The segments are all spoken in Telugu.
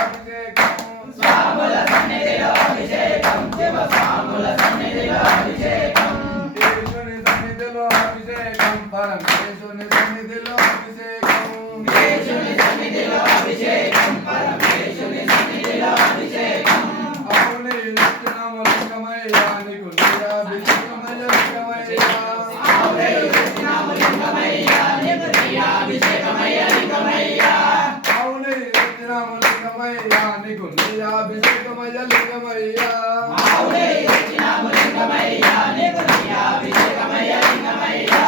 అభిషేకం స్వాముల సన్నిధిలో అభిషేకం శివ స్వాముల సన్నిధిలో అభిషేకం కేశుని సన్నిధిలో అభిషేకం పరమేశుని సన్నిధిలో అభిషేకం కేశుని సన్నిధిలో అభిషేకం పరమేశుని సన్నిధిలో అభిషేకం అవుని నిత్యనామ లింగమయ్యా నీకు నీరాభిషేకమయ్య లింగమయ్యా అవునే కృష్ణాము లింగమయ్యా నీకు నీరాభిషేకమయ్య లింగమయ్యా అవుని నిత్యనామ లింగమయ్యా నీకు నీరాభిషేకమయ్య లింగమయ్యా అవునే కృష్ణాము లింగమయ్యా నీకు నీరాభిషేకమయ్య లింగమయ్యా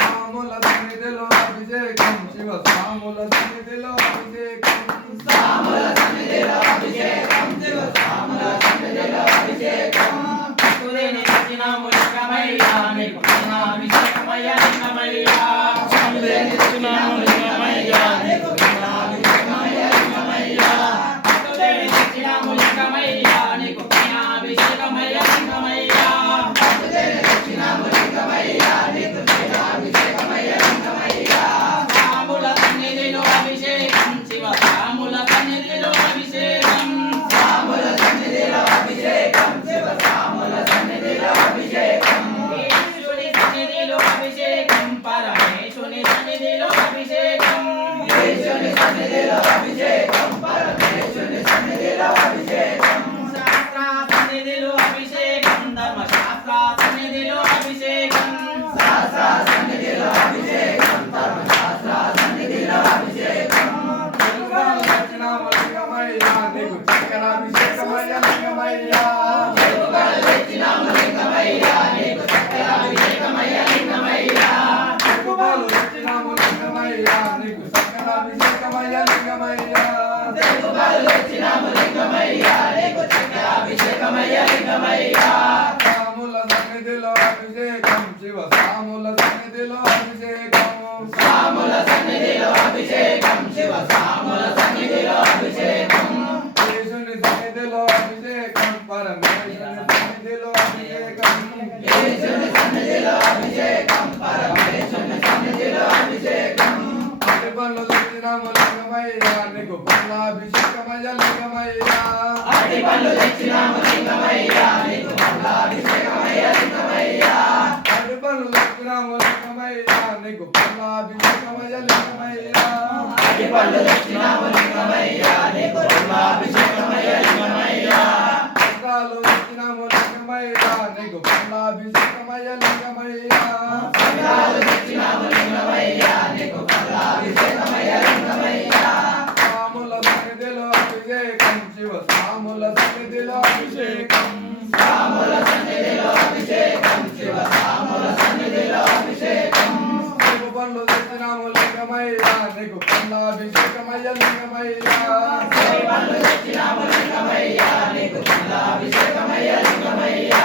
స్వాముల సన్నిధిలో అభిషేకం శివ స్వాముల సన్నిధిలో అభిషేకం స్వాముల సన్నిధిలో అభిషేకం శివ స్వాముల సన్నిధిలో అభిషేకం సురేని కృష్ణాము లింగమయ్యా నీకు నీరాభిషేకమయ్య లింగమయ్యా సురేని కృష్ణాము లింగమయ్యా నీకు నీరాభిషేకమయ్య లింగమయ్యా సురేని కృష్ణాము లింగమయ్యా నీకు నీరాభిషేకమయ్య లింగమయ్యా సురేని కృష్ణాము లింగమయ్యా నీకు నీరాభిషేకమయ్య లింగమయ్యా స్వాముల సన్నిధిలో అభిషేకం శివ స్వాముల సన్నిధిలో అభిషేకం స్వాముల సన్నిధిలో అభిషేకం శివ స్వాముల సన్నిధిలో అభిషేకం ఈశ్వరుని సన్నిధిలో అభిషేకం పరమేశ్వరుని సన్నిధిలో అభిషేకం ఈశ్వరుని సన్నిధిలో అభిషేకం పరమేశ్వరుని సన్నిధిలో అభిషేకం శాస్త్ర సన్నిధిలో అభిషేకం ధర్మశాస్త్ర సన్నిధిలో అభిషేకం శాస్త్ర సన్నిధిలో అభిషేకం ధర్మశాస్త్ర సన్నిధిలో అభిషేకం నిత్యనామ లింగమయ్యా నీకు చక్రాభిషేకమయ్య లింగమయ్యా తెచ్చినాము లింగమయ్యా నీకు చక్రాభిషేకమయ్య లింగమయ్యా తెలుగుబాలు నిత్యనామ లింగమయ్యా నీకు చక్రాభిషేకమయ్య లింగమయ్యా తెలుగుబాలు తెచ్చినాము లింగమయ్యా నీకు చక్రాభిషేకమయ్య లింగమయ్యా స్వాముల సన్నిధిలో అభిషేకం శివ స్వాముల సన్నిధిలో అభిషేకం స్వాముల సన్నిధిలో అభిషేకం శివ స్వాముల సన్నిధిలో అభిషేకం కేశుని సన్నిధిలో అభిషేకం పరమేశ్వరుని సన్నిధిలో అభిషేకం యేసుని సన్నిధిలో అభిషేకం పరమేశ్వరుని సన్నిధిలో అభిషేకం అటు పనులు తెచ్చినాము లింగమయ్యా నీకు పల్లాభిషేకమయ్య లింగమయ్యా అట్టి పళ్ళు తెచ్చినాము లింగమయ్యా నీకు పల్లాభిషేకమయ్య లింగమయ్యా అటు పనులు తెచ్చినాము లింగమయ్యా నీకు పల్లాభిషేకమయ్య లింగమయ్యా అట్టి పళ్ళు తెచ్చినాము లింగమయ్యా నీకు పల్లాభిషేకమయ్య లింగమయ్యా పత్రాలు తెచ్చినాము లింగమయ్యా నీకు పల్లాభిషేకమయ్య లింగమయ్యా పత్రాలు తెచ్చినాము లింగమయ్యా నీకు పల్లాభిషేకమయ్య లింగమయ్యా స్వాముల సన్నిధిలో అభిషేకం శివ స్వాముల సన్నిధిలో అభిషేకం స్వాముల సన్నిధిలో అభిషేకం శివ స్వాముల సన్నిధిలో అభిషేకం నీకు పండ్లు తెచ్చినాము లింగమయ్యా నీకు పల్లాభిషేకమయ్య లింగమయ్యా పళ్ళు తెచ్చినాము లింగమయ్యా నీకు పల్లాభిషేకమయ్య లింగమయ్యా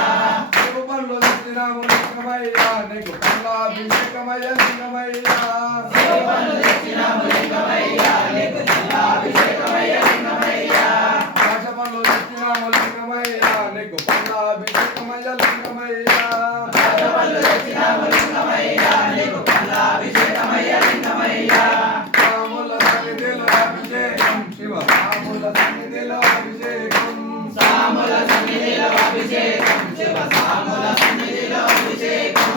నీకు పండ్లు తెచ్చినాము లింగమయ్యా నీకు పల్లాభిషేకమయ్య లింగమయ్యా పళ్ళు తెచ్చినాము లింగమయ్యా నీకు పల్లాభిషేకమయ్య లింగమయ్యా ఆశ పండ్లు తెచ్చినాము లింగమయ్యా నీకు పల్లాభిషేకమయ్య లింగమయ్యా పళ్ళు తెచ్చినాము లింగమయ్యా నీకు పల్లాభిషేకమయ్య లింగమయ్యా స్వాముల సన్నిధిలో అభిషేకం శివ స్వాముల సన్నిధిలో అభిషేకం స్వాముల సన్నిధిలో అభిషేకం శివ స్వాముల సన్నిధిలో అభిషేకం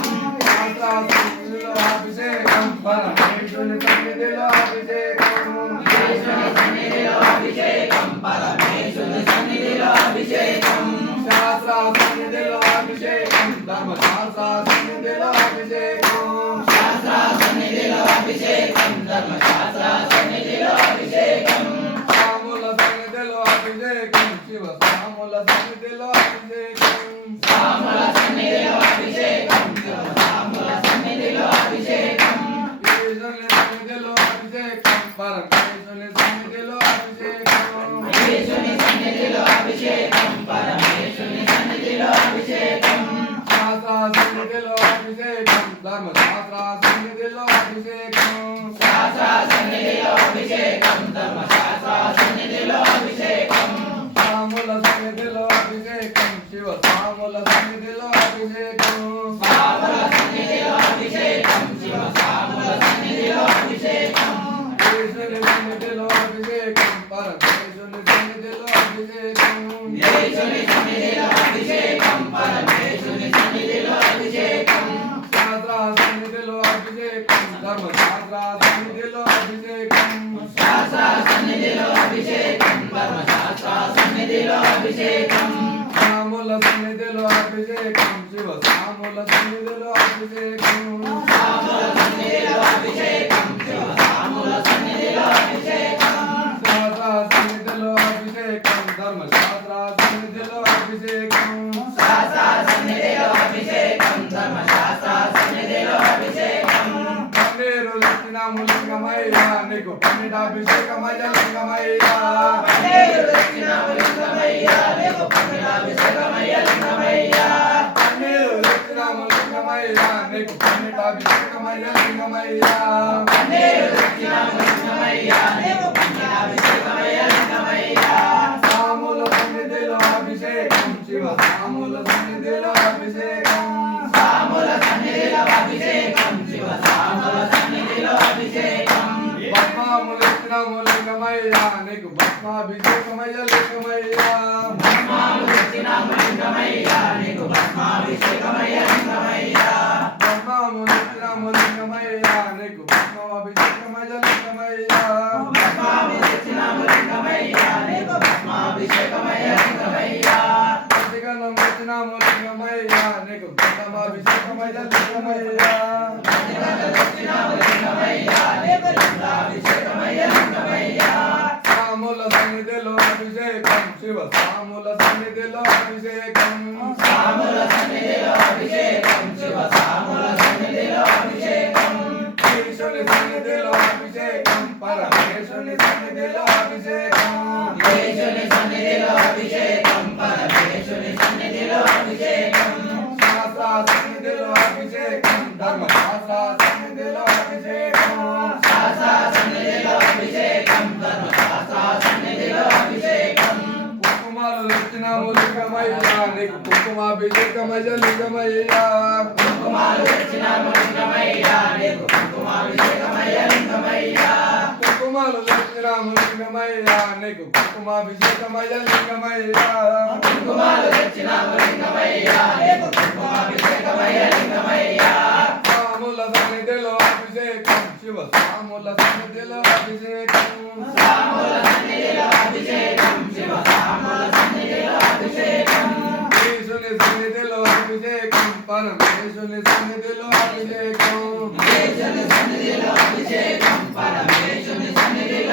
శాస్త్ర సన్నిధిలో అభిషేకం పరమేశ్వరుని సన్నిధిలో అభిషేకం ఈశ్వరుని సన్నిధిలో అభిషేకం పరమేశ్వరుని సన్నిధిలో అభిషేకం శాస్త్ర సన్నిధిలో అభిషేకం ధర్మశాస్త్ర సన్నిధిలో అభిషేకం శాస్త్ర సన్నిధిలో అభిషేకం ధర్మశాస్త్ర సన్నిధిలో అభిషేకం స్వాముల సన్నిధిలో అభిషేకం శివ స్వాముల సన్నిధిలో అభిషేకం స్వాముల సన్నిధిలో అభిషేకం శివ స్వాముల సన్నిధిలో అభిషేకం ఈశ్వరుని సన్నిధిలో అభిషేకం పరమేశ్వరుని సన్నిధిలో అభిషేకం ఈశ్వరుని సన్నిధిలో అభిషేకం పరమేశ్వరుని సన్నిధిలో అభిషేకం శాస్త్ర సన్నిధిలో అభిషేకం ధర్మశాస్త్ర సన్నిధిలో అభిషేకం శాస్త్ర సన్నిధిలో అభిషేకం ధర్మశాస్త్ర సన్నిధిలో అభిషేకం స్వాముల సన్నిధిలో అభిషేకం శివ స్వాముల సన్నిధిలో అభిషేకం స్వాముల సన్నిధిలో అభిషేకం శివ స్వాముల సన్నిధిలో అభిషేకం ఈశ్వరుని పరమేశ్వరుని సన్నిధిలో అభిషేకం యేసుని సన్నిధిలో అభిషేకం పరమేశుని సన్నిధిలో అభిషేకం శాస్త్ర సన్నిధిలో అభిషేకం ధర్మశాస్త్ర సన్నిధిలో అభిషేకం శాస్త్ర సన్నిధిలో అభిషేకం ధర్మశాస్త్ర సన్నిధిలో అభిషేకం సాముల సన్నిధిలో అభిషేకం శివ సాముల సన్నిధిలో అభిషేకం సాముల సన్నిధిలో అభిషేకం శివ సాముల సన్నిధిలో అభిషేకం శాస్త్ర సన్నిధిలో అభిషేకం ధర్మశాస్త్ర సన్నిధిలో అభిషేకం శాస్త్ర సన్నిధిలో అభిషేకం ధర్మశాస్త్ర సన్నిధిలో అభిషేకం పన్నీరు లక్షణము లింగమయ్యా నీకు పన్నీటాభిషేకమయ్య లింగమయ్యా పన్నీరు దక్షిణాము లింగమయ్యా నీకు పన్నీరాభిషేకమయ్య లింగమయ్యా పన్నీరు లక్షణము లింగమయ్యా నీకు పన్నీటాభిషేకమయ్య లింగమయ్యా పన్నీరు దక్షిణాము లింగమయ్యా నీకు పన్నీరాభిషేకమయ్య లింగమయ్యా సాముల సన్నిధిలో అభిషేకం శివ సాముల సన్నిధిలో అభిషేకం సాముల సన్నిధిలో అభిషేకం శివ సాముల సన్నిధిలో అభిషేకం భస్మాము లక్షణము లింగమయ్యా నీకు భస్మాభిషేకమయ్య లింగమయ్యా భస్మాము దక్షిణాము లింగమయ్యా నీకు భస్మాభిషేకమయ్య లింగమయ్యా భస్మాము లక్షణము లింగమయ్యా నీకు భస్మాభిషేకమయ్య లింగమయ్యా భస్మాము దక్షిణాము లింగమయ్యా నీకు భస్మాభిషేకమయ్య లింగమయ్యా పసిగంధం లక్షణము లింగమయ్యా నీకు గంధమాభిషేకమయ్య లింగమయ్యా దక్షిణాము లింగమయ్యా నీకు లింగాభిషేకమయ్య లింగమయ్యా సాముల సన్నిధిలో అభిషేకం శివ సాముల సన్నిధిలో అభిషేకం సాముల సన్నిధిలో అభిషేకం శివ సాముల సన్నిధిలో అభిషేకం ఈశ్వరుని సన్నిధిలో అభిషేకం పరమేశ్వరుని సన్నిధిలో అభిషేకం యేసుని సన్నిధిలో అభిషేకం పరమేశుని సన్నిధిలో అభిషేకం శాస్త్ర సన్నిధిలో అభిషేకం ధర్మశాస్త్ర సన్నిధిలో అభిషేకం శాస్త్ర సన్నిధిలో అభిషేకం ధర్మశాస్త్ర సన్నిధిలో అభిషేకం కుంకుమాలు లక్షణము లింగమయ్యా నీకు కుంకుమాభిషేకమయ్య లింగమయ్యా కుంకుమాలు దక్షిణాము లింగమయ్యా నీకు కుంకుమాభిషేకమయ్య లింగమయ్యా కుంకుమాలు లక్షణము లింగమయ్యా నీకు కుంకుమాభిషేకమయ్య లింగమయ్యా కుంకుమాలు దక్షిణాము లింగమయ్యా నీకు కుంకుమాభిషేకమయ్య లింగమయ్యా సాముల సన్నిధిలో అభిషేకం శివ సాముల సన్నిధిలో అభిషేకం సాముల సన్నిధిలో అభిషేకం శివ సాముల సన్నిధిలో అభిషేకం ఈశ్వరుని సన్నిధిలో అభిషేకం పరమేశ్వరుని సన్నిధిలో అభిషేకం యేసుని సన్నిధిలో అభిషేకం పరమేశుని సన్నిధిలో